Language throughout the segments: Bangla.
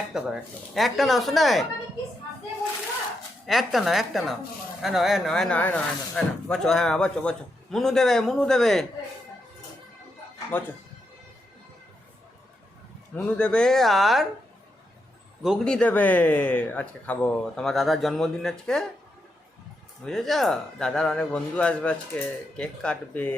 একটা দাও একটা একটা নাও শোনায় একটা নাও একটা নাও। এনো এনো এনো এনো এনো এনো বচো হ্যাঁ বচো বচো মুনু দেবে মুনু দেবে। বচো মুনু দেবে আর ঘুগনি দেবে। আজকে খাব। তোমার দাদার জন্মদিন আজকে। বুঝেছ? দাদার অনেক বন্ধু আসবে আজকে। কেক কাটবে।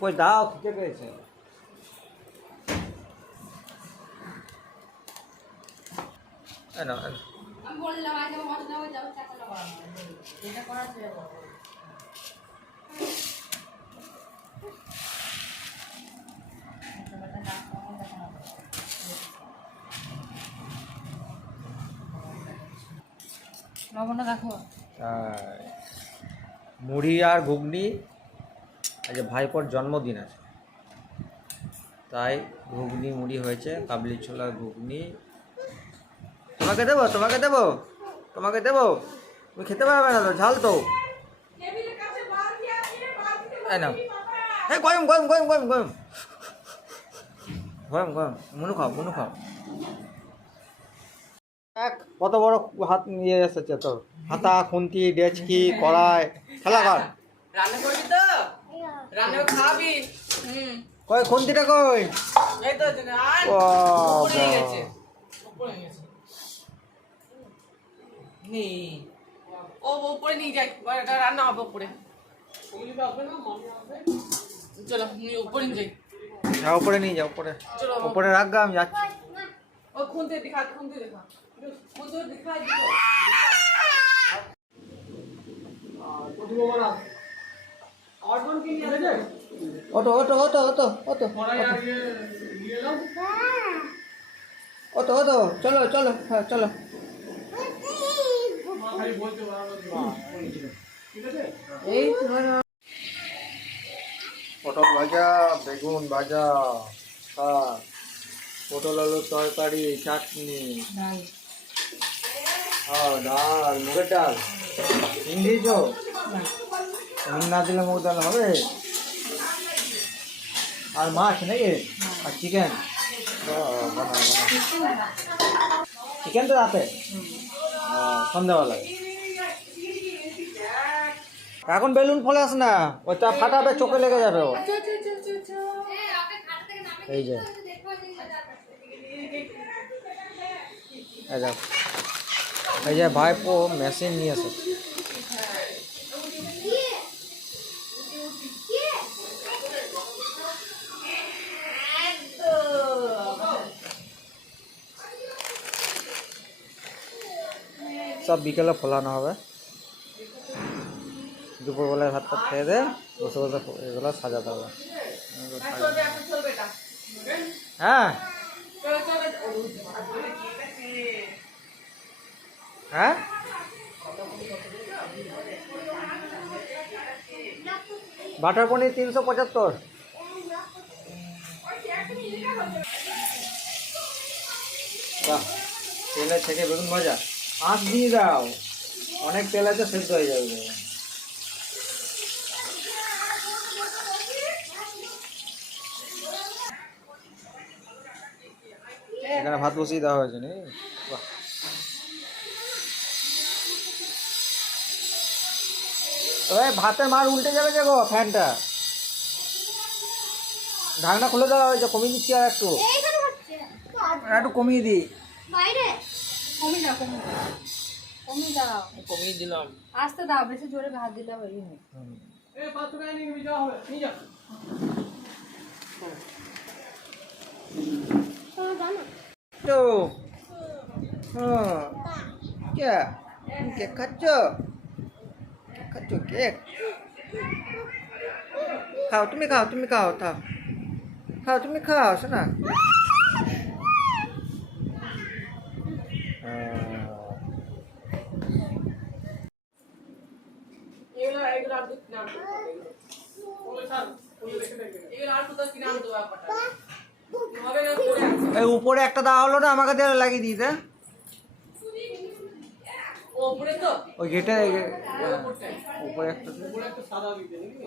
কই দাও, খেতে পেয়েছে এনো এনো আমি বললাম আজ আমার মটন হবে যাব চাচাটা বাড়ানো এটা করা মুড়ি আর ঘুগনি আজ ভাইপোর জন্মদিন আছে। তাই ঘুগনি মুড়ি হয়েছে কাবলি ছোলা ঘুগনি তোমাকে দেবো তোমাকে দেবো তোমাকে দেবো। তুমি খেতে পারবে না তো ঝাল তো। নাও। হ্যাঁ গরম গরম গরম গরম গরম। গরম গরম। মনু খাও মনু খাও। এক কত বড় হাত নিয়ে এসেছে তোর। হাতা খুন্তি ডেচকি কড়াই। খেলা কর। রান্না করবি তো? রান্না করে হুম। কই খুন্তিটা কই? এই তো আর ও উপরে গেছে। উপরে গেছে। নেই ও উপরে নিয়ে যাই এটা রান্না হবে উপরে চলো উপরে নিয়ে যাই। হ্যাঁ উপরে নিয়ে যাও উপরে চলো উপরে রাখ গা, আমি যাচ্ছি। ও খুনতে দিখা খুনতে দেখা। খুনতে দিখা দিও। ওটো ওটো ওটো ওটো ওটো ওটো ওটো চলো চলো হ্যাঁ চলো। এই পটল ভাজা বেগুন ভাজা শাক পটল আলুর তরকারি চাটনি হ্যাঁ ডাল মুগের ডাল। হিং দিয়েছ হিং না দিলে মুগ ডাল হবে? আর মাছ নাকি? আর চিকেন চিকেন তো রাতে? হ্যাঁ, এখন বেলুন ফলে ফলাস না? ওটা ফাটাবে, চোখে লেগে যাবে ও। এই যে। এই যে ভাইপো মেশিন নিয়ে সব বিকেলে ফোলানো হবে। দুপুরবেলায় ভাত টাত খেয়ে দে বসে বসে এগুলো সাজাতে হবে। হ্যাঁ। হ্যাঁ? বাটার পনির তিনশো পঁচাত্তর। বাহ থেকে বেগুন ভাজা। আঁচ দিয়ে দাও। অনেক তেল আছে সেদ্ধ হয়ে যাবে। এখানে ভাত বসিয়ে দেওয়া হয়েছে নি ওই ভাতের মার উল্টে যাবে যে গো ফ্যানটা। ঢাকনা খুলে দেওয়া হয়েছে কমিয়ে দিচ্ছি আর একটু। একটু কমিয়ে দিই। বাইরে। কমি দাও কমি দাও কমি দাও কমিয়ে দিলাম। আস্তে দাও বেশি জোরে হাত দিলে হবে ইয়ে এই পাত্র নিয়ে যাওয়া হবে নিয়ে যাও তো হ্যাঁ কে? তুমি কেক খাচ্ছ? কেক খাচ্ছ কেক? খাও তুমি খাও তুমি খাও খাও। খাও তুমি উপরে একটা দেওয়া হলো না আমাকে দিয়ে লাগিয়ে দিতে ও ওপরে তো? ওই গেটে ওই ওপরটায় উপরে একটা ওপরে একটা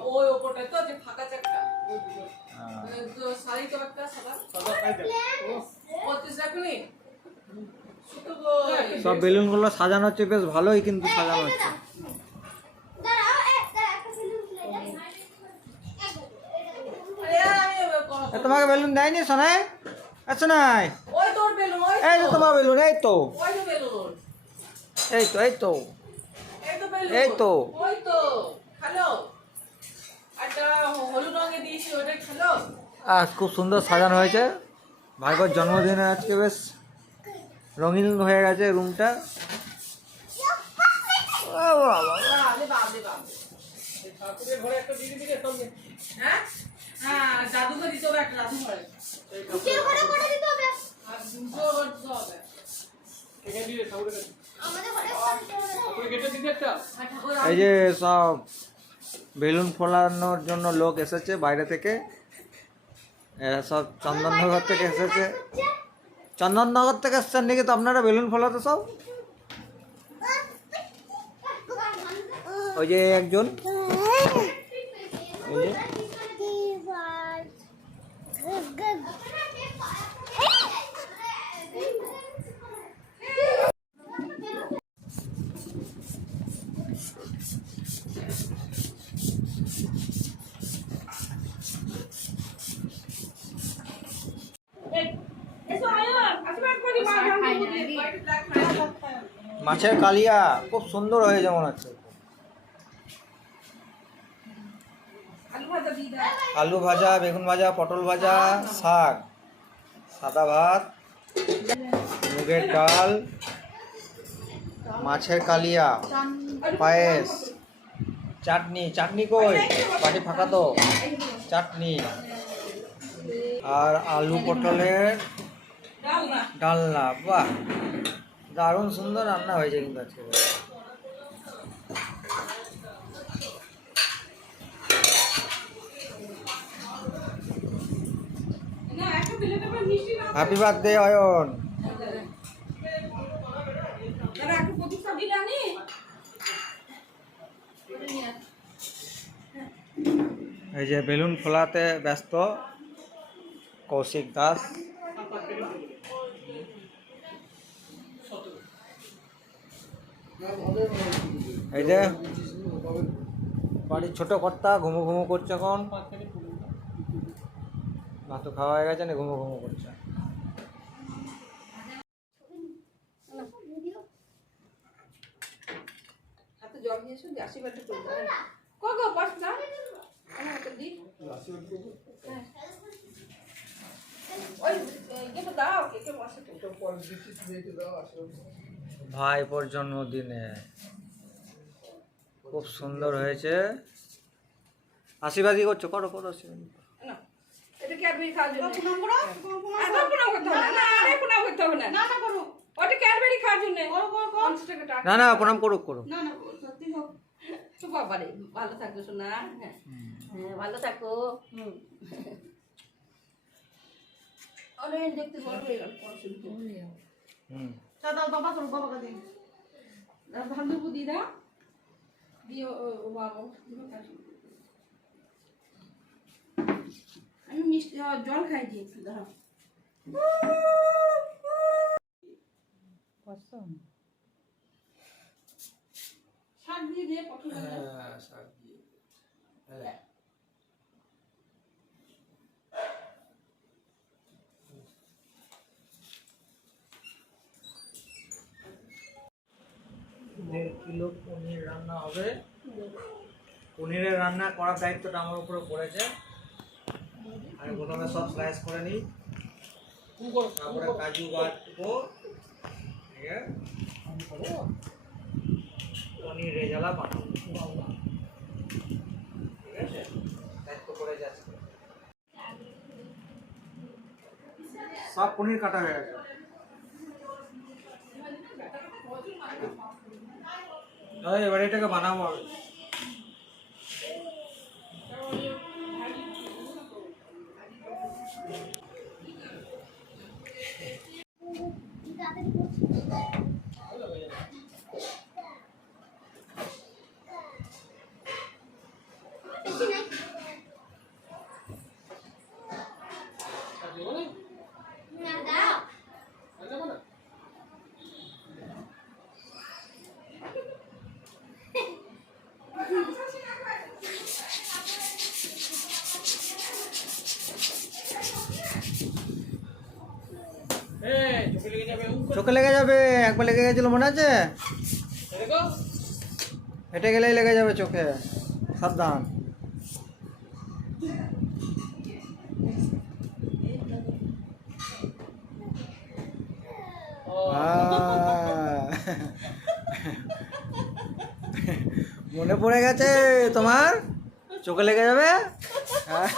ওই ওপরটায় তো যে ফাঁকা চাকটা হ্যাঁ। তো শাড়ি তো একটা সাদা। সাদা খাইতে পঁচিশ রাখুনি সুতো গো সব বেলুনগুলো সাজানো হচ্ছে বেশ ভালোই কিন্তু সাজানো হচ্ছে। তোমাকে বেলুন দেয়নি সোনাই? ওই তোর বেলুন এই যে। তোমার বেলুন এই তো। ওই তো বেলুন। এই তো এই তো। এই তো বেলুন। এই তো। ওই তো। খালো। একটা হলুদ রঙে দিয়েছি ওটা খালো। আর খুব সুন্দর সাজানো হয়েছে। ভাইপোর জন্মদিনে আজকে বেশ রঙিন হয়ে গেছে রুমটা। বাবা। হ্যাঁ দিতে হবে একটা হবে? দিতে এই যে সব বেলুন ফোলানোর জন্য লোক এসেছে বাইরে থেকে। এরা সব চন্দননগর থেকে এসেছে। চন্দননগর থেকে এসছেন নাকি? তো আপনারা বেলুন ফোলাতে সব? ওই যে একজন। মাছের কালিয়া খুব সুন্দর হয়েছে মনে হচ্ছে। আলু ভাজা, বেগুন ভাজা, পটল ভাজা, শাক, সাদা ভাত, মুগের ডাল, মাছের কালিয়া, পায়েস, চাটনি চাটনি কই? বাটি ফাঁকা তো। চাটনি। আর আলু পটলের ডালনা। বাহ। দারুণ সুন্দর রান্না হয়েছে কিন্তু আজকে। Happy birthday Ayan. এই যে বেলুন ফোলাতে ব্যস্ত কৌশিক দাস। এই যে বাড়ির ছোট কর্তা ঘুমো ঘুমো করছে এখন। ভাত খাওয়া হয়ে গেছে না ঘুমো ঘুমো করছে। হাতে জল আশীর্বাদটা করে। দাও কো গো বস না আমার হাতে দি হ্যাঁ। ওই কেটে দাও বসে। তো ভাইপোর জন্মদিনে খুব সুন্দর হয়েছে। আশীর্বাদই করছ করো করো আশীর্বাদ না না আরে প্রণাম করুক করুক। ভালো থাকো শোনা হ্যাঁ। হ্যাঁ ভালো থাকো। হুম। দেখতে হুম। দাদা বাবা তোর বাবাকে দিন ভালো দিদা দিয়ে ও- ও বাবা আমি মিষ্টি জল খাই দিই একটু শাক দিয়ে দিয়ে পটল ভাজা। দেড় কিলো পনির রান্না হবে। পনিরের রান্না করার দায়িত্বটা আমার উপরে পড়েছে। আমি প্রথমে সব স্লাইস করে নিই। তারপরে কাজু বাটবো? পনির রেজালা বানাবো। ঠিক আছে? দায়িত্ব সব পনির কাটা হয়ে গেছে। দাদা এবার এটাকে বানাবো আমি। চোখে লেগে যাবে? একবার লেগে গেছিল মনে আছে? হেঁটে গেলেই লেগে যাবে চোখে। সাবধান। মনে পড়ে গেছে তোমার? চোখে লেগে যাবে হ্যাঁ।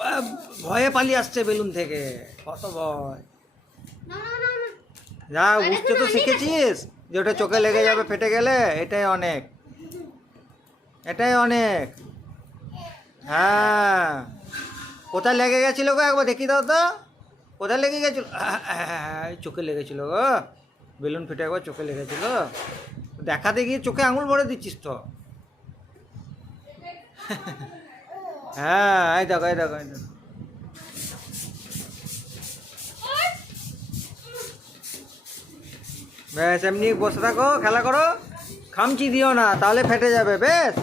আহ, ভয়ে পালিয়ে আসছে বেলুন থেকে। কত ভয়। যা উঠতে তো শিখেছিস? যে ওটা চোখে লেগে যাবে ফেটে গেলে এটাই অনেক। এটাই অনেক। হ্যাঁ। কোথায় লেগে গেছিল গো? একবার দেখি দাও তো। কোথায় লেগে গেছিল? চোখে লেগেছিল গো। বেলুন ফেটে একবার চোখে লেগেছিল। দেখাতে গিয়ে চোখে আঙুল ভরে দিচ্ছিস তো। হ্যাঁ এই দেখো এই দেখো এই দেখো। বেশ এমনি বসে থাকো খেলা করো। খামচি দিও না তাহলে ফেটে যাবে বেশ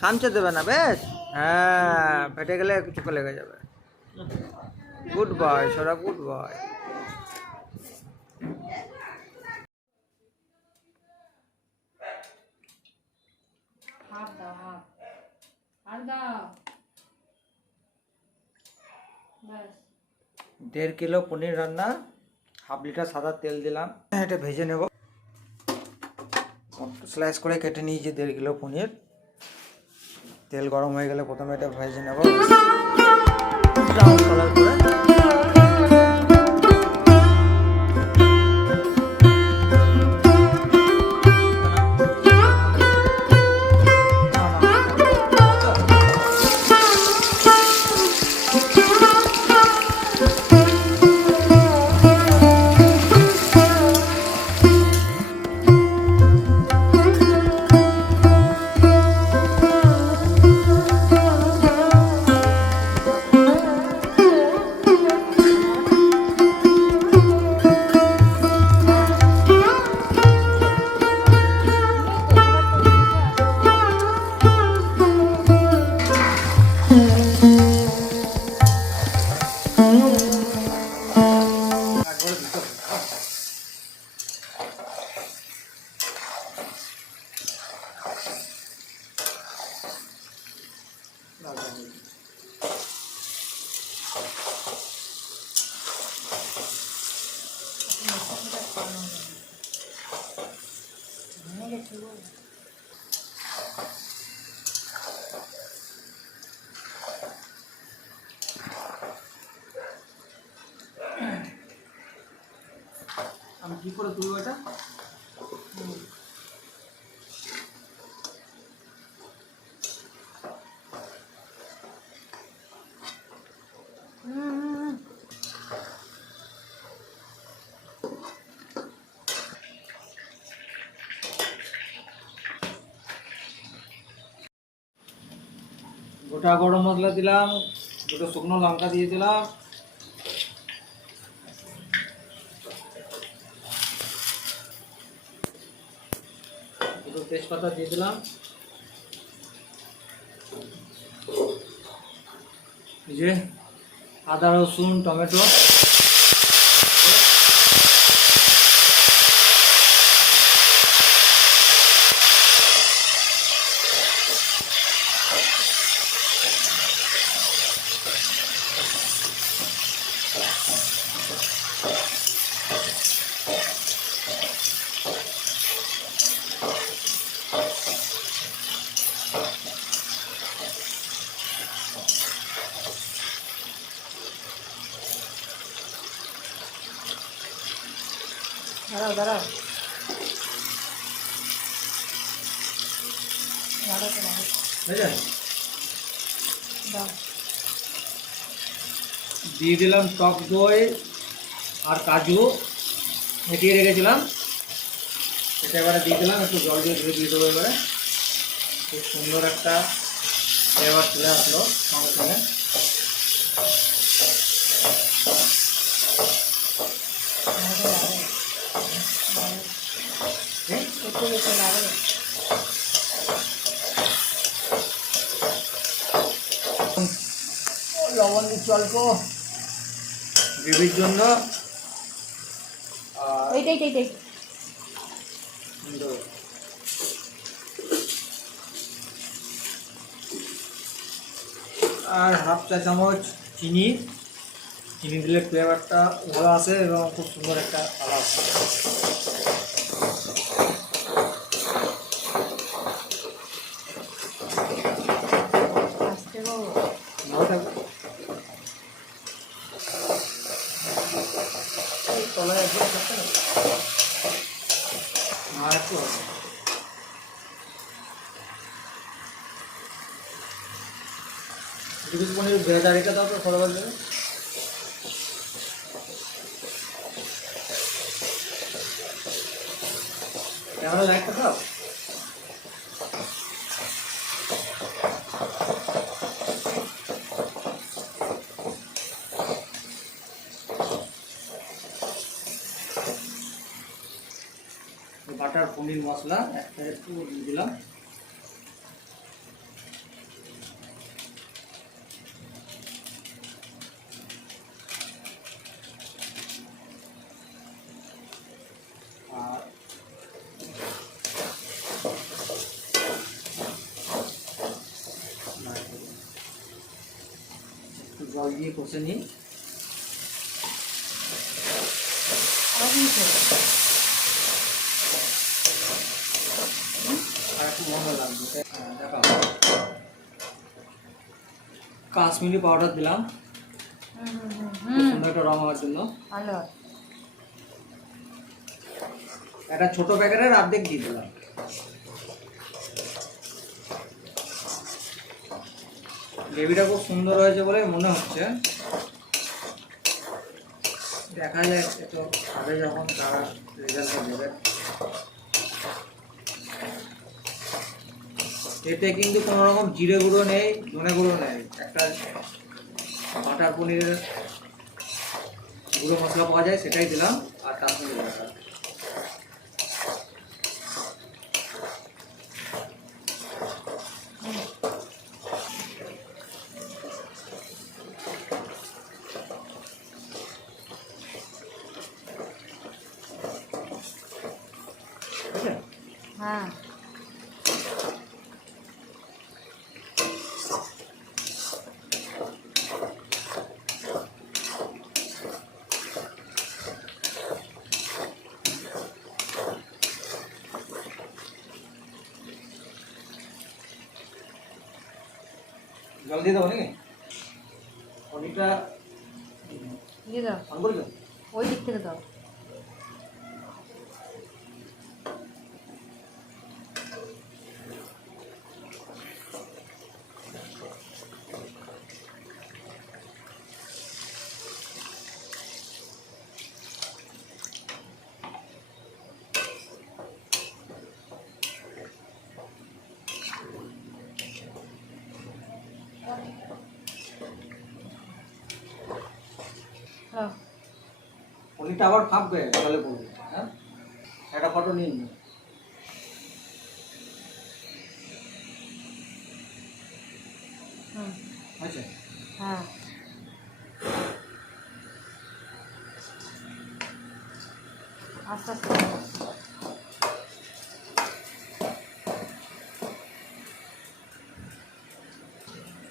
খামচে দেবে না বেশ হ্যাঁ ফেটে গেলে চোখে লেগে যাবে। গুড বয় সোরা গুড বয় ব্যাস। দেড় কিলো পনির রান্না। হাফ লিটার সাদা তেল দিলাম। এটা ভেজে নেব। স্লাইস করে কেটে নিয়েছি দেড় কিলো পনির। তেল গরম হয়ে গেলে প্রথমে এটা ভেজে নেব। ব্রাউন কালার করে। আমি কি করে তুলবো এটা গোটা গরম মশলা দিলাম, দুটো শুকনো লঙ্কা দিয়ে দিলাম দুটো তেজপাতা দিয়ে দিলাম। যে আদা, রসুন, টমেটো। দাঁড়াও দাঁড়াও। দিয়ে দিলাম টক দই আর কাজু। ফেটিয়ে রেখেছিলাম। এটা এবারে দিয়ে দিলাম একটু জল দিয়ে ধুয়ে দিয়ে দেবো এবারে। খুব সুন্দর একটা ফ্লেভার চলে আসলো সঙ্গে সঙ্গে। বেশি লাগে লবণ দিচ্ছি অল্প গ্রেভির জন্য এইটাই এইটাই। আর হাফ চা চামচ চিনি চিনি দিলে ফ্লেভারটা ভালো আসে এবং খুব সুন্দর একটা কালার আসে আসতে বাবু ভালো থাকবে এই তলায় না আর একটু হবে। দুটো পনির ভেজা রেখে দাও তো ক্যামেরা লাইটটা দাও বাটার পনির মশলা একটা একটু দিলাম। জল দিয়ে কষে নিই আবার কিন্তু আর একটু মনে লাগবে হ্যাঁ, দেখাও কাশ্মীরি পাউডার দিলাম। সুন্দর একটা রং হওয়ার জন্য। একটা ছোট প্যাকেটের অর্ধেক দিয়ে দিলাম। গ্রেভিটা খুব সুন্দর হয়েছে বলে মনে হচ্ছে। দেখা যায় তো খাবে যখন তারা রেজাল্টটা দেবে এতে কিন্তু কোনো রকম জিরে গুঁড়ো নেই, ধনে গুঁড়ো নেই। একটা বাটার পনিরের গুঁড়ো মশলা পাওয়া যায়, সেটাই দিলাম, আর ঠিক আছে হ্যাঁ। জল দিয়ে দেবো নাকি পনিরটা দিয়ে দাও অন করে দাও ওই দিক থেকে দাও হ্যাঁ পনিরটা আবার ফাঁকবে জলে পড়বে হ্যাঁ? একটা ফটো নিয়ে নিন। আচ্ছা হ্যাঁ। আস্তে আস্তে।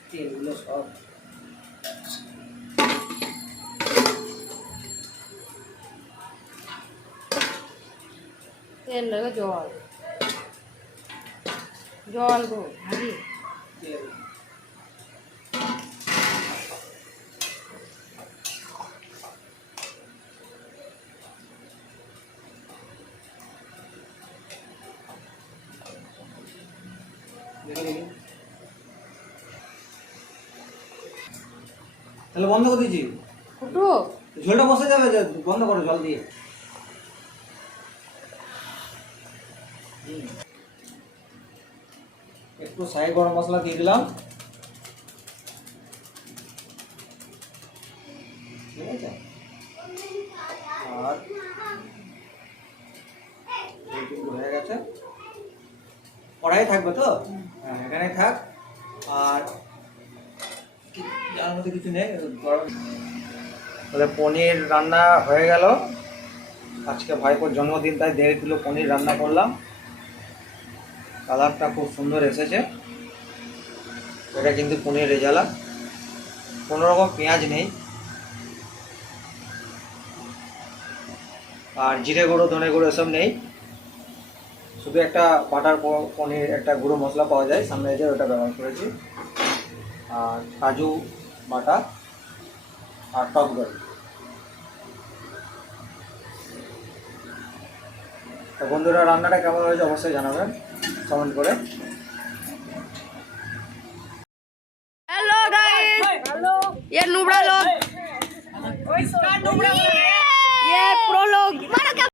তেলগুলো সব তেল লাগে জল। জল গো দেখি তাহলে বন্ধ করে দিয়েছি। ফুটু। ঝোলটা বসে যাবে বন্ধ করো জল দিয়ে। একটু সাই গরম মশলা দিয়ে দিলাম। ঠিক আছে? আর হয়ে গেছে। কড়াই থাকবে তো? হ্যাঁ এখানে থাক। আর তার মধ্যে কিছু নেই, গরম। তাহলে পনির রান্না হয়ে গেল। আজকে ভাইপোর জন্মদিন, তাই দেড় কিলো পনির রান্না করলাম। কালারটা খুব সুন্দর এসেছে। এটা কিন্তু পনির রেজালা। কোনো রকম পেঁয়াজ নেই। আর জিরে গুঁড়ো, ধনে গুঁড়ো এসব নেই। শুধু একটা বাটার পনির, একটা গুঁড়ো মশলা পাওয়া যায়। সামনে যে ওটা ব্যবহার করেছি। আর কাজু বাটা আর টক দই। তো বন্ধুরা, রান্নাটা কেমন হয়েছে অবশ্যই জানাবেন। কমেন্ট করে हेलो गाइस हेलो ये नुबड़ा लोग